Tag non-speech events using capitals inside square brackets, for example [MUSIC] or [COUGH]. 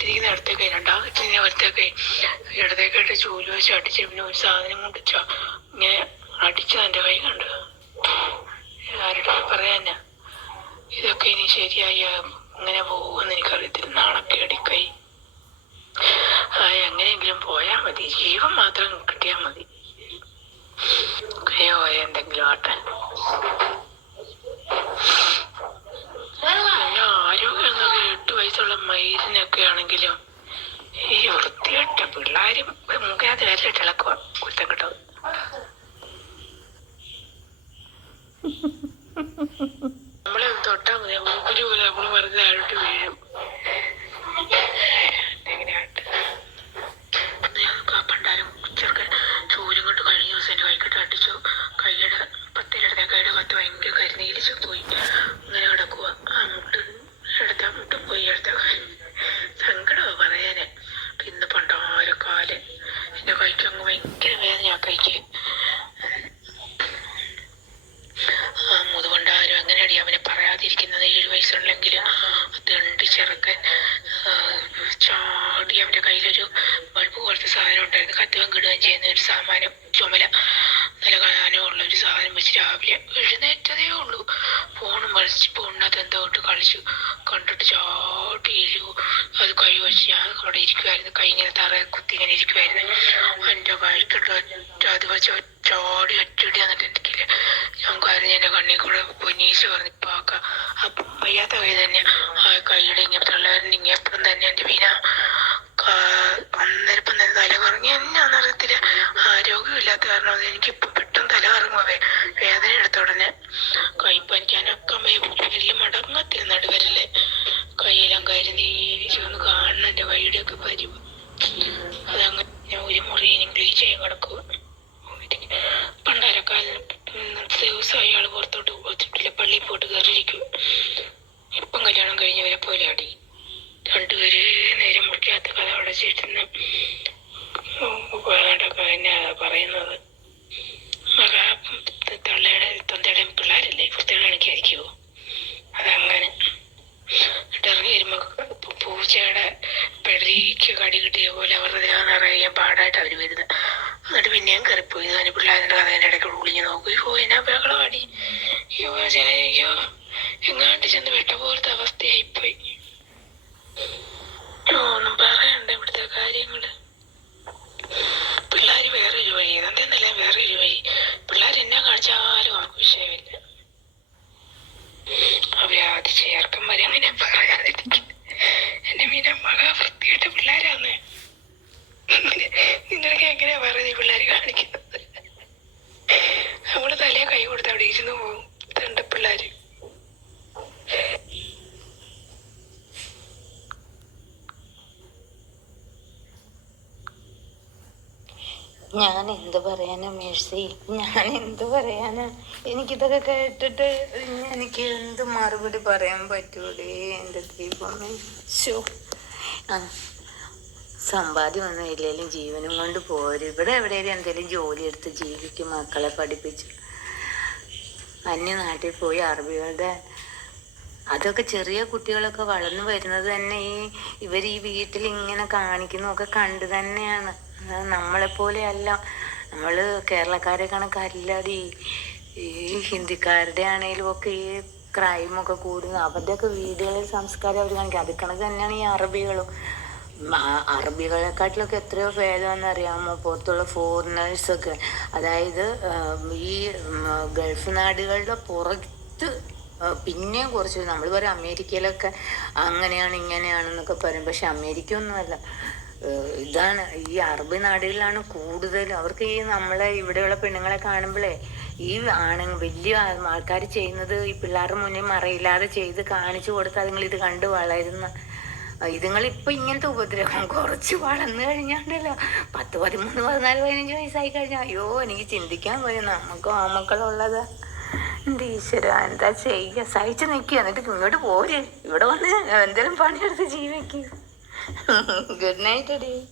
തിരിക്കുന്ന ഇടത്തേക്ക് രണ്ടാമത്തെ ഇടത്തേക്ക് ഇടത്തേക്കായിട്ട് ചൂൽ വെച്ച് അടിച്ച് പിന്നെ ഒരു സാധനം കൊണ്ട് ഇങ്ങനെ അടിച്ചത് എന്റെ കൈ കണ്ടു. ആരുടെ പറയാനാ ഇതൊക്കെ ഇനി ശരിയായി ഇങ്ങനെ പോകുമെന്ന് എനിക്കറിയത്തില്ല. നാണക്കേടി കൈ. എങ്ങനെയെങ്കിലും പോയാൽ മതി. ജീവൻ മാത്രം കിട്ടിയാൽ മതി. കയ്യോ എന്തെങ്കിലും ആട്ടെ. മയിലിനൊക്കെ ആണെങ്കിലും ഈ വൃത്തികെട്ട പിള്ളേര് മുഖാതെ വരെ ഇളക്കുക കുറ്റം കിട്ടും. [LAUGHS] നമ്മളെ തൊട്ടാ മതി? ഊപ്പിരി പോലെ നമ്മൾ വെറുതെ ആയിട്ട് വീഴും എങ്ങനെയായിട്ട് പണ്ടാരും ചെറുക്കൻ ചൂലും കൊണ്ട് കഴിഞ്ഞ ദിവസം എന്റെ കൈക്കിട്ട് അടിച്ചു കൈയുടെ പത്തിലെടുത്ത കൈയുടെ പത്ത് ഭയങ്കര കരിനീലിച്ചു പോയി ഇങ്ങനെ കിടക്കുക ആ മുട്ട് എടുത്ത മുട്ട് പോയി എടുത്ത കാര്യം സങ്കടമാ പറയാന് ഇന്ന് പണ്ടാര കാൽ എന്റെ കൈക്ക് അങ്ങ് ഭയങ്കര വേദന ആ കൈക്ക് ആ എങ്ങനെയടി അവനെ പറയാതിരിക്കുന്നത് ഏഴ് വയസ്സുണ്ടെങ്കിൽ ദണ്ട് ചെറുക്കൻ. ചാടി അവന്റെ കയ്യിലൊരു ബൾബ് പോലത്തെ സാധനം ഉണ്ടായിരുന്നു. കത്തുകയും കിടുകയും ചെയ്യുന്ന ഒരു സാമാനം ചുമല നല്ല കനമുള്ള ഒരു സാധനം വെച്ച് രാവിലെ എഴുന്നേറ്റതേ ഉള്ളൂ. ഫോണും വലിച്ച് ഫോണിനകത്ത് എന്തോ ഇട്ട് കളിച്ചു. കണ്ടിട്ട് ചാടി ഇഴു അത് കൈ വെച്ച് ഞാൻ അവിടെ ഇരിക്കുമായിരുന്നു കൈ ഇങ്ങനെ തറ കുത്തി ഇങ്ങനെ ഇരിക്കുമായിരുന്നു എന്റെ കൈക്കിട്ട് അത് വെച്ച് ഒറ്റ ചാടി ഒറ്റടി എന്നിട്ട് എനിക്കില്ല. ഞാൻ കരഞ്ഞ എന്റെ കണ്ണിൽ കൂടെ പൊന്നീസ് പറഞ്ഞു പാക്ക അപ്പം വയ്യാത്ത കൈ തന്നെ. ആ കൈയുടെ ഇങ്ങനെ തള്ളാറിന് ഇങ്ങേപ്പുറം തന്നെ എന്റെ വീന അന്നേരപ്പം തന്നെ തല കറങ്ങി. എന്നാന്ന് അറിയത്തില്ല. ആരോഗ്യമില്ലാത്ത കാരണം അത് എനിക്ക് ഇപ്പൊ പെട്ടെന്ന് തല കറങ്ങുവേ വേദന എടുത്ത ഉടനെ. കൈ പനിക്കാനൊക്കെ വലിയ മടങ്ങത്തില്ല നടുവരൽ. കയ്യെല്ലാം കരുതി ഒന്ന് കാണണം എന്റെ കൈയുടെ ഒക്കെ പരിവ്. ദിവസം അയാൾ പുറത്തോട്ട് പോയിട്ടില്ല പള്ളിയിൽ പോയിട്ട് കയറിയിരിക്കും. ഇപ്പം കല്യാണം കഴിഞ്ഞവരെ പോലെ അടി രണ്ടുപേര് നേരം മുറിക്കാത്ത കഥ വേണ്ടൊക്കെ എന്നെ പറയുന്നത്? മക തള്ളയുടെ തൊന്തയുടെയും പിള്ളേരല്ലേ? വൃത്തികൾ കാണിക്കായിരിക്കുമോ അതങ്ങനെ. ഇറങ്ങി വരുമ്പോ പൂച്ചയുടെ പെടലിക്ക് കടി കിട്ടിയ പോലെ അവരുടെ ദേഹം നിറയാൻ പാടായിട്ട് അവർ വരുന്നത് എന്നിട്ട് പിന്നെയും കയറിപ്പോയി. അതിന് പിള്ളേരുടെ കഥേന്റെ ഇടയ്ക്ക് ഒളിഞ്ഞു നോക്കും. അയ്യോ എന്നാ ബഹളം അടി അയ്യോ അയ്യോ എങ്ങാണ്ട് ചെന്ന് വെട്ട പോലത്തെ അവസ്ഥയായിപ്പോയി. പിള്ളേർ കാണിക്കുന്നത്. നമ്മൾ തലയെ കൈ കൊടുത്ത് അവിടെ ഇരുന്ന് പോകും തണ്ട പിള്ളേര്. ഞാൻ എന്ത് പറയാനാ മേഴ്സി? ഞാൻ എന്ത് പറയാനാ? എനിക്കിതൊക്കെ കേട്ടിട്ട് എനിക്ക് എന്ത് മറുപടി പറയാൻ പറ്റൂടേ എന്റെ ദീപം ആ. സമ്പാദ്യം ഒന്നും ഇല്ലെങ്കിലും ജീവനും കൊണ്ട് പോരും. ഇവിടെ എവിടെയെങ്കിലും എന്തെങ്കിലും ജോലി എടുത്ത് ജീവിക്കും മക്കളെ പഠിപ്പിച്ച് അന്യനാട്ടിൽ പോയി അറബികളുടെ അതൊക്കെ ചെറിയ കുട്ടികളൊക്കെ വളർന്നു വരുന്നത് തന്നെ ഈ ഇവർ ഈ വീട്ടിൽ ഇങ്ങനെ കാണിക്കുന്നതൊക്കെ കണ്ടു തന്നെയാണ്. നമ്മളെപ്പോലെയല്ല. നമ്മൾ കേരളക്കാരെ കണക്കല്ലടി ഈ ഹിന്ദിക്കാരുടെ ആണെങ്കിലും ഒക്കെ ഈ ക്രൈമൊക്കെ കൂടുന്നു അവരുടെയൊക്കെ വീടുകളിൽ സംസ്കാരം അവർ കാണിക്കും അത് കണക്ക് തന്നെയാണ് ഈ അറബികളും. അറബികളെക്കാട്ടിലൊക്കെ എത്രയോ ഭേദമെന്ന് അറിയാമോ പുറത്തുള്ള ഫോറിനേഴ്സൊക്കെ അതായത് ഈ ഗൾഫ് നാടുകളുടെ പുറത്ത് പിന്നെയും കുറച്ച് നമ്മൾ പറയും അമേരിക്കയിലൊക്കെ അങ്ങനെയാണ് ഇങ്ങനെയാണെന്നൊക്കെ പറയും. പക്ഷെ അമേരിക്ക ഒന്നുമല്ല ഇതാണ്. ഈ അറബി നാടുകളിലാണ് കൂടുതലും. അവർക്ക് ഈ നമ്മളെ ഇവിടെയുള്ള പെണ്ണുങ്ങളെ കാണുമ്പോഴേ ഈ ആണ് വലിയ ആൾക്കാർ ചെയ്യുന്നത് ഈ പിള്ളേരുടെ മുന്നിൽ മറയില്ലാതെ ചെയ്ത് കാണിച്ചു കൊടുത്ത് അതുങ്ങൾ ഇത് കണ്ട് വളരുന്ന ഇതുങ്ങൾ ഇപ്പൊ ഇങ്ങനത്തെ ഉപദ്രവം കുറച്ച് വളർന്നു കഴിഞ്ഞാണ്ടല്ലോ. പത്ത് പതിമൂന്ന് പതിനാല് പതിനഞ്ച് വയസ്സായി കഴിഞ്ഞാൽ അയ്യോ എനിക്ക് ചിന്തിക്കാൻ പോയി നമുക്ക് ആമക്കളുള്ളത്. എന്റെ ഈശ്വര എന്താ ചെയ്യുക സഹിച്ച് നിൽക്കുക എന്നിട്ട് ഇങ്ങോട്ട് പോര്. ഇവിടെ വന്ന് എന്തെങ്കിലും പണിയെടുത്ത് ജീവിക്കുക ഗുഡ് നൈറ്റ് അടി